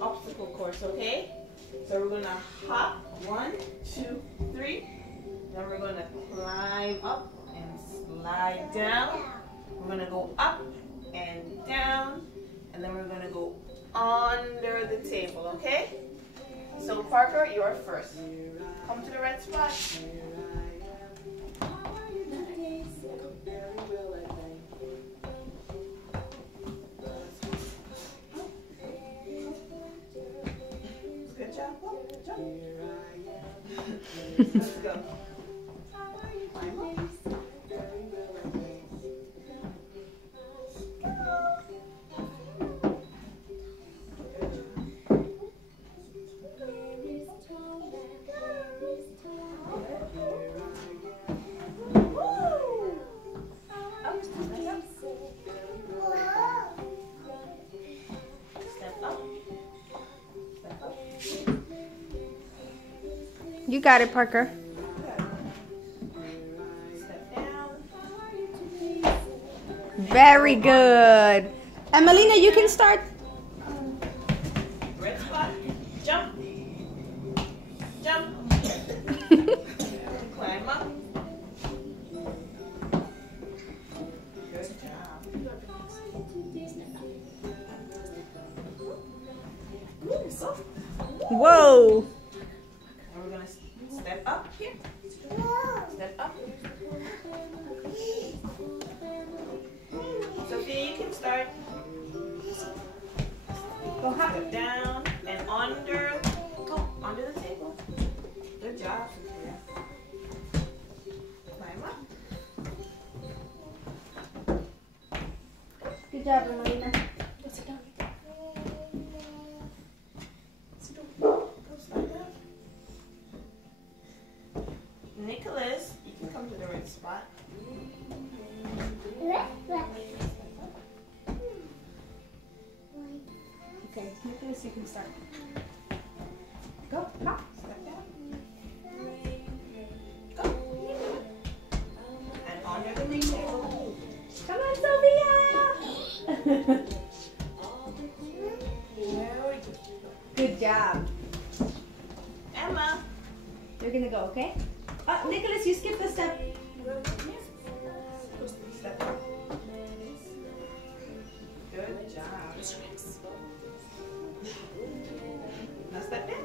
obstacle course, okay? So we're gonna hop, 1, 2, 3. Then we're gonna climb up and slide down. We're gonna go up and down, and then we're gonna go under the table, okay? So Parker, you're first. Come to the red spot. Good job. Good job. Let's go. Climb up. You got it, Parker. Step down. Very good. Emelina, you can start. Red spot. Jump. Jump. Climb up. Good job. Good. So, Whoa. and we're gonna step up here. Step up. Sophia, you can start. Go hop. Step down and under. Go under the table. Good job, Sophia. Climb up. Good job, Emelina. Go slide down. Nicholas, you can come to the right spot. Okay, Nicholas, you can start. Go, hop. Step down. Go. And under the green table. Come on, Sophia. Very good. Good job. Emma. You're gonna go, okay? Nicholas, you skipped a step. Step up. Good job. Now step down.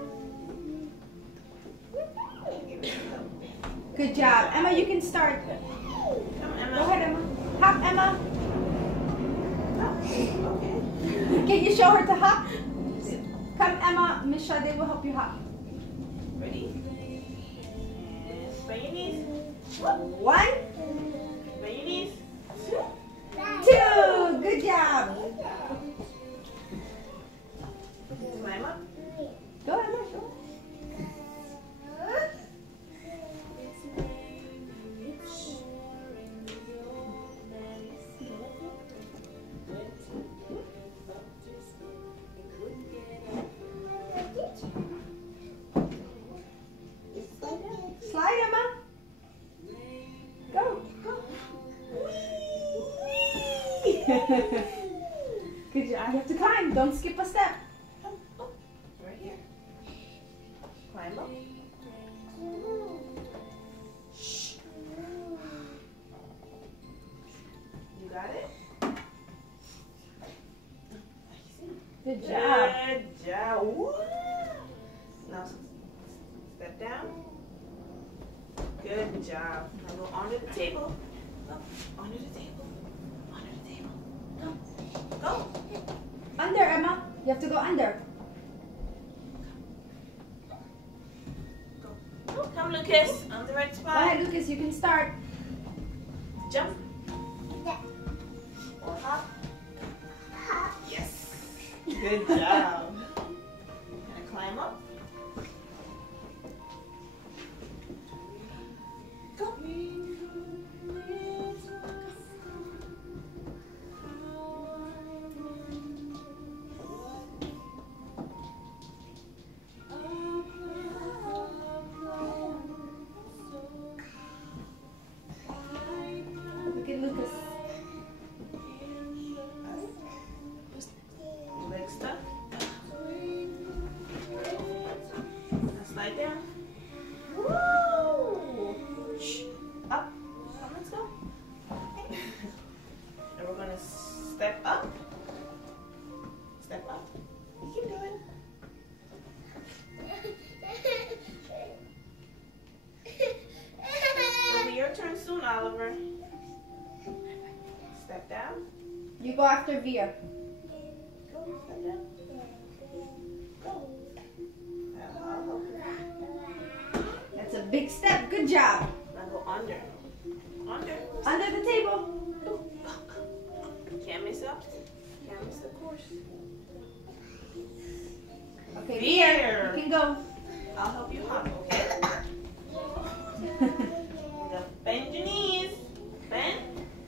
Good job. Emma, you can start. Come, Emma. Go ahead, Emma. Hop, Emma. Okay. Can you show her to hop? Come, Emma. Miss Sade will help you hop. Ready? And bend your knees. 1, Bend your knees. 2. Good job. Climb up. Go, Emma. Go. Slide, Emma. Go. Good job. You have to climb. Don't skip a step. Come up. Right here. Climb up. You got it? Good job. Good job. Woo. Now step down. Good job. Now go under the table. Go under the table. Under the table. Go. Go. Under, Emma. You have to go under. Go. Come, Lucas. On the right Go spot. ahead, Lucas. You can start. Jump. Or hop. Yes. Good job. Gonna climb up. Go. Look at Lucas. Leg stuck. slide down. Woo! Up. Come, let's go. And we're gonna step up. Step up. You can do it. It'll be your turn soon, Oliver. Step down. You go after Via. Go, step down. Go. I'll help you. That's a big step. Good job. Now go under. Under. Under the table. Can't miss up. Can't miss the course. Okay, Via. You can go. I'll help you hop, okay? Go. Bend your knees. Bend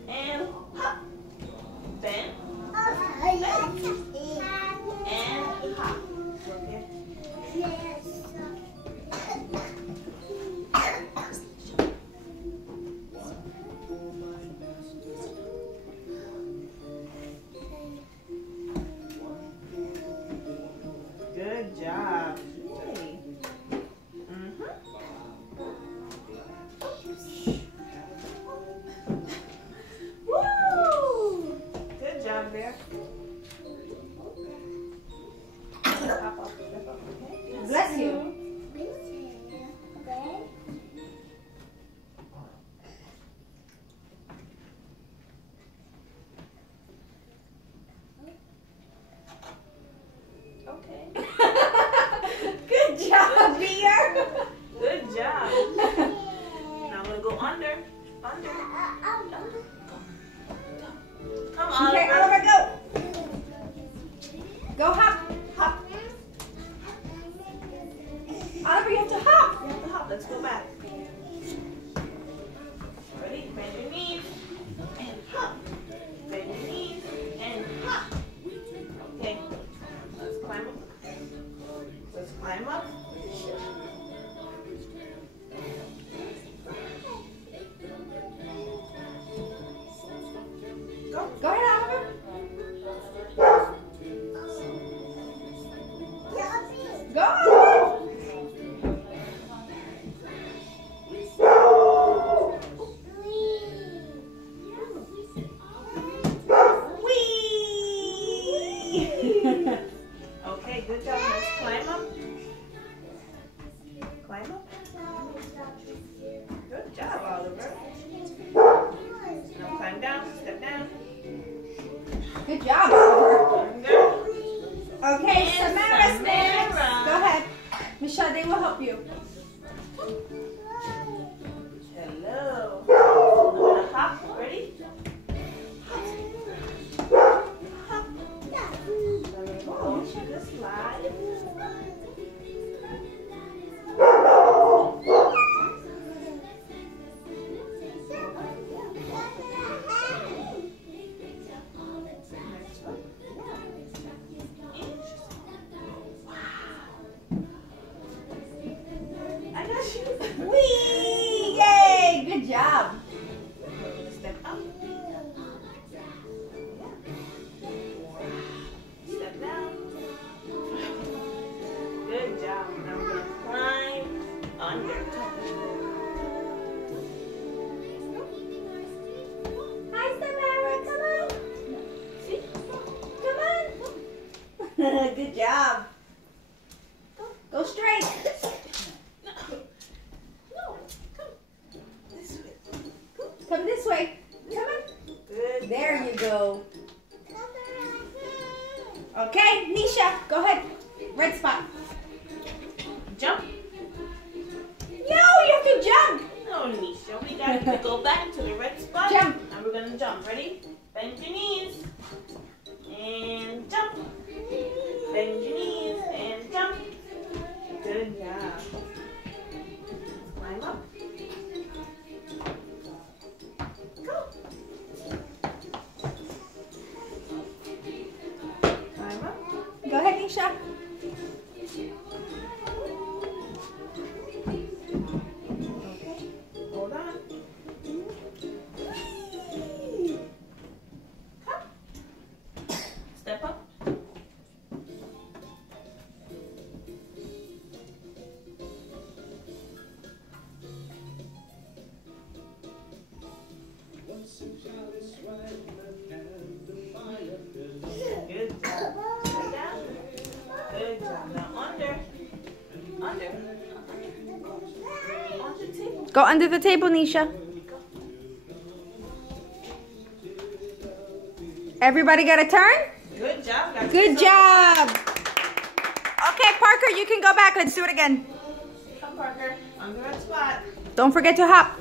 and hop. Bend. Bend. And hop. Okay? Good job. Hey. Woo! Good job, Bear. Hop up, step up, okay? Bless you. Okay. Good job, Via. Good job. Now I'm gonna go under. Under. Come on. Okay, Oliver, go. Go hop. Hop. Oliver, you have to hop. You have to hop. Let's go back. Ready? Bend your knees and hop. Bend your knees and hop. Okay. Let's climb up. Let's climb up. Go. Go ahead, Oliver. Go. Whee! Okay, good job. Let's climb up. Climb up. Good job, Oliver. Now climb down. Step down. Good job, Oliver. Under. Okay, And Samara's next. Samara. Go ahead. Michelle, they will help you. Hello. I'm gonna hop. Ready? Hop. Hop. Let me go to the slide. Next one. I got you. Whee! Yay! Good job. Step up. Step down. Good job. Now we're gonna climb under. Hi, Samara. Come on. See? Come on. Good job. Go straight. No. Come. This way. Come this way. Come on. Good. There you go. Okay, Nisha, go ahead. Red spot. Jump. No, you have to jump. No, Nisha. We got to go back to the red spot. Jump. And we're gonna jump. Ready? Bend your knees. And jump. Bend your knees and jump. Good job. Climb up. Go. Climb up. Go ahead, Nisha. Okay. Hold on. Come. Step up. Good job. Sit down. Good job. Now under. On the table. Go under the table, Nisha. Everybody got a turn? Good job, guys. Good job. Okay, Parker, you can go back. Let's do it again. Come, Parker. On the red spot. Don't forget to hop.